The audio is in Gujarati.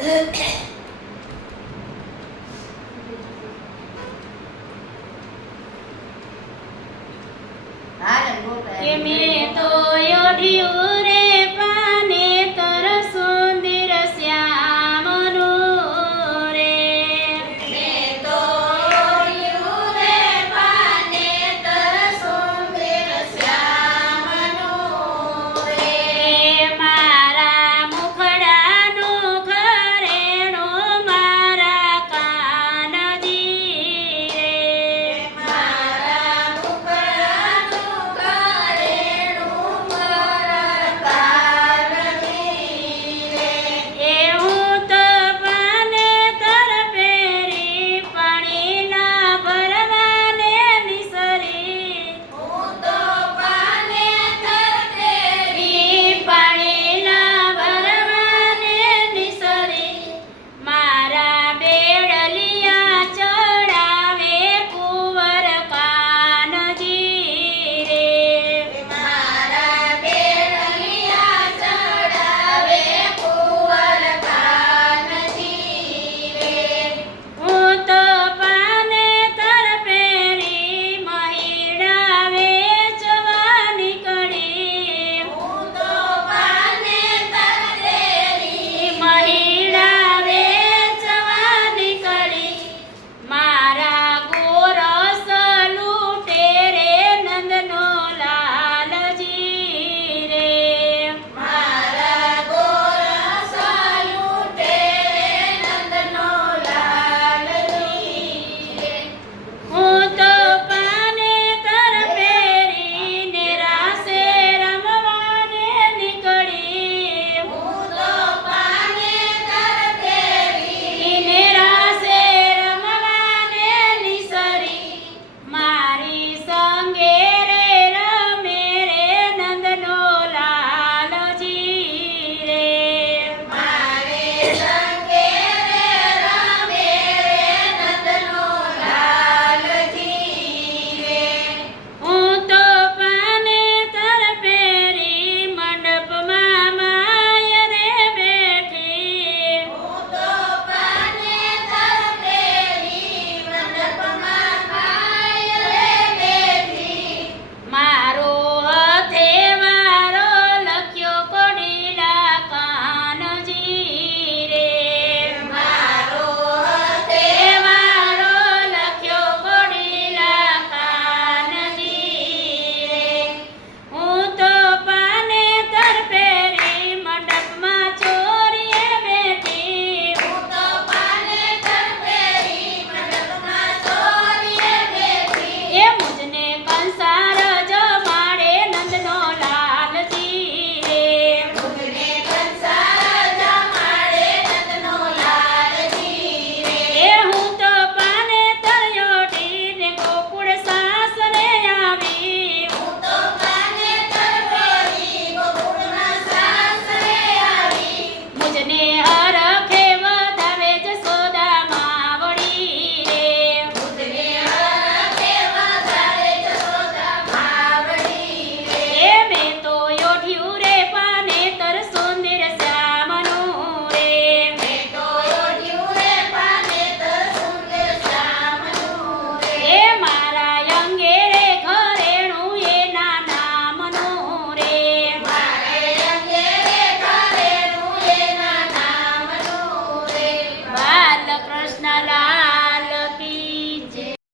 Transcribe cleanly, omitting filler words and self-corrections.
કે મેં તો ઓઢ્યું રે પાને તર સુંદર શ્યામનું રે મેં તો ઓઢ્યું રે પાને તર સુંદર શ્યામનું રે મારા મુખડાનું ઘરેણું મારા કાનજી રે મારા મુખડાનું ઘરેણું મારા કાનજી રે એ હું તો પાને તર પેરી પાણીના ભરવાને નિસરી હું તો પાને તર તેરી પાણીના ભરવાને નિસરી મારા બેડલિયા ચડાવે કુંવર કાનજી રે મારા બેડલિયા ચડાવે કુંવર કાનજી રે હું તો પાને તર પેરી મહિડા વેચવા નીકળી હું તો પાને તર તેરી મહિડા વેચવા નીકળી મારા ગોરસ લૂટે રે નંદનો લાલજી રે મારા ગોરસ લૂટે રે નંદનો લાલજી રે હું તો પાને તર પેરી નિરાશે રમવાને નીકળી હું તો પાને તર તેરી નિરાશે રમવાને નિસરી મારી સંગે રે રમે રે નંદનો લાલજી રે મારે સંગે રે રમે રે નંદનો લાલજી રે હું તો પાને તર પેરી મંડપમાં માય રે બેઠી હું તો પાને તર તેરી મંડપમાં માય રે બેઠી મારો હથે વારો લખ્યો કોડીલા કાનજી રે મારો હથે વારો લખ્યો કોડીલા કાનજી રે હું તો પાને તર પેરી મંડપમાં ચોરીએ બેઠી હું તો પાને તર તેરી મંડપમાં ચોરીએ બેઠી એ મુજને કંસાર જમાડે નંદનો લાલજી રે મુજને કંસાર જમાડે નંદનો લાલજી રે એ હું તો પાને તરયોટીને ગોકુળ સાસરે આવી હું તો પાને તર તેરી ગોકુળમાં સાસરે આવી મુજને હરખે વધાવે જસોદા માવડી રે મુજને હરખે વધારે જશોદા માવડી રે એ મેં તો ઓઢ્યું રે પાને તર સુંદર શ્યામનું રે મેં તો ઓઢ્યું રે પાને તર સુંદર શ્યામનું રે એ મારા અંગે રે ઘરેણું એના નામનું રે મારે અંગે રે ઘરેણું એના નામનું રે બાલકૃષ્ણ